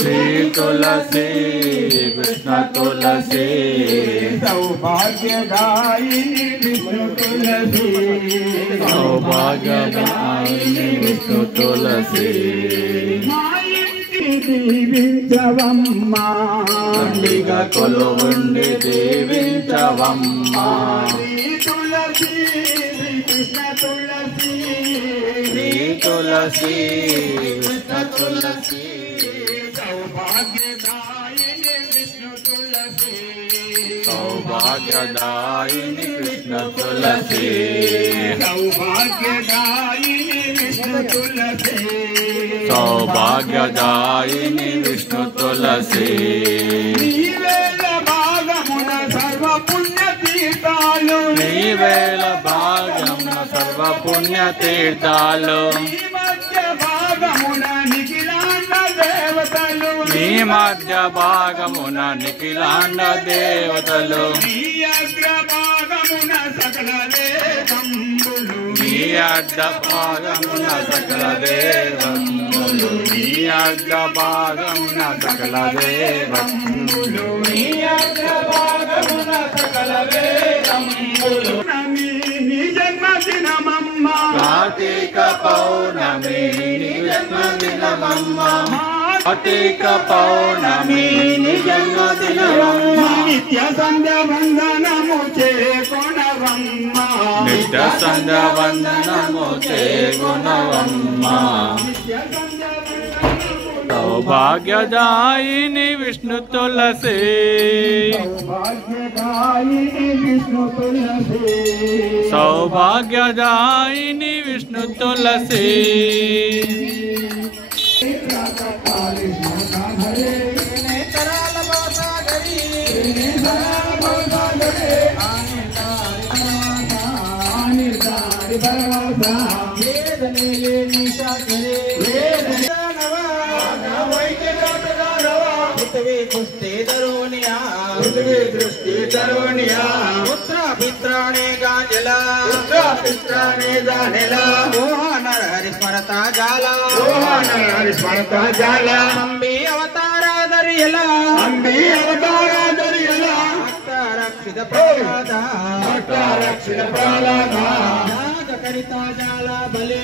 श्री तुलसी कृष्ण तुलसी सौभाग्यदायिनी विष्णु तुलसी सौभाग्यदायिनी विष्णु तुलसी దీవించవమ్మా అంబిక కొలువుండి దీవించవమ్మా తులసి కృష్ణ తులసి శ్రీ తులసి కృష్ణ తులసి సౌభాగ్యదాయిని విష్ణు తులసి సౌభాగ్యదాయిని కృష్ణ తులసి సౌభాగ్యదాయిని విష్ణు తులసి సౌభాగ్యదాయిని విష్ణు తులసి నీవేల భాగమున సర్వ పుణ్య తీర్థాలు నీవేళ భాగమున సర్వ పుణ్య తీర్థాలు నీ మధ్య భాగమున నిఖిలాండ దేవతలు నీ మధ్య భాగమున నిఖిలాండ దేవతలు నీ అగ్ర భాగమున సకల వేదంబులు నీ అడ్డ భాగమున సకల దేవతలు నీ అడ్డ భాగమున సకల దేవతలు నీ అగ్ర భాగమున సకల వేదంబులు నీ జన్మదినమమ్మ కార్తీక పౌర్ణమి నీ జన్మదినమమ్మ కార్తీక పౌర్ణమి నీ జన్మదినమమ్మ నిత్య సంధ్య వందనము చేకొనవమ్మ నిత్య సంధ్య వందనము చేకొనవమ్మ నిత్య సంధ్య సౌభాగ్యదాయిని విష్ణు తులసి సౌభాగ్యదాయిని విష్ణు తులసి సౌభాగ్యదాయిని విష్ణు తులసి पुत्राणे गांजला मोहन हरि स्मरता जाला अंबी अवतारा दरियला रक्षित प्रहलाद नाग करिता जाला भले